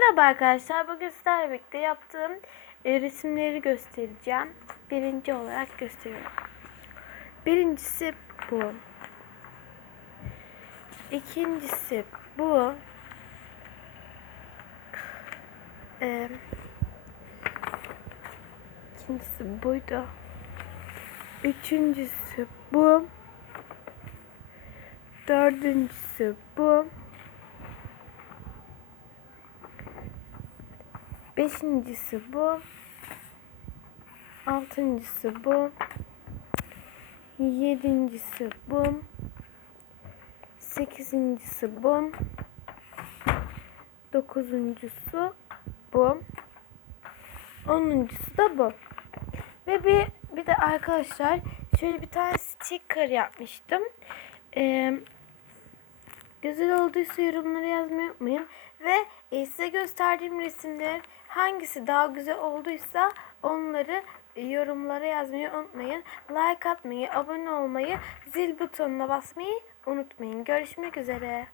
Merhaba arkadaşlar. Bugün sizlerle birlikte yaptığım e, resimleri göstereceğim. Birinci olarak gösteriyorum. Birincisi bu. İkincisi bu. Ee, ikincisi buydu. Üçüncüsü bu. Dördüncüsü bu. Beşincisi bu. Altıncısı bu. Yedincisi bu. Sekizincisi bu. Dokuzuncusu bu. Onuncusu da bu. Ve bir, bir de arkadaşlar şöyle bir tane sticker yapmıştım. Ee, güzel olduysa yorumlara yazmayı unutmayın. Ve gösterdiğim resimler hangisi daha güzel olduysa onları yorumlara yazmayı unutmayın. Like atmayı, abone olmayı, zil butonuna basmayı unutmayın. Görüşmek üzere.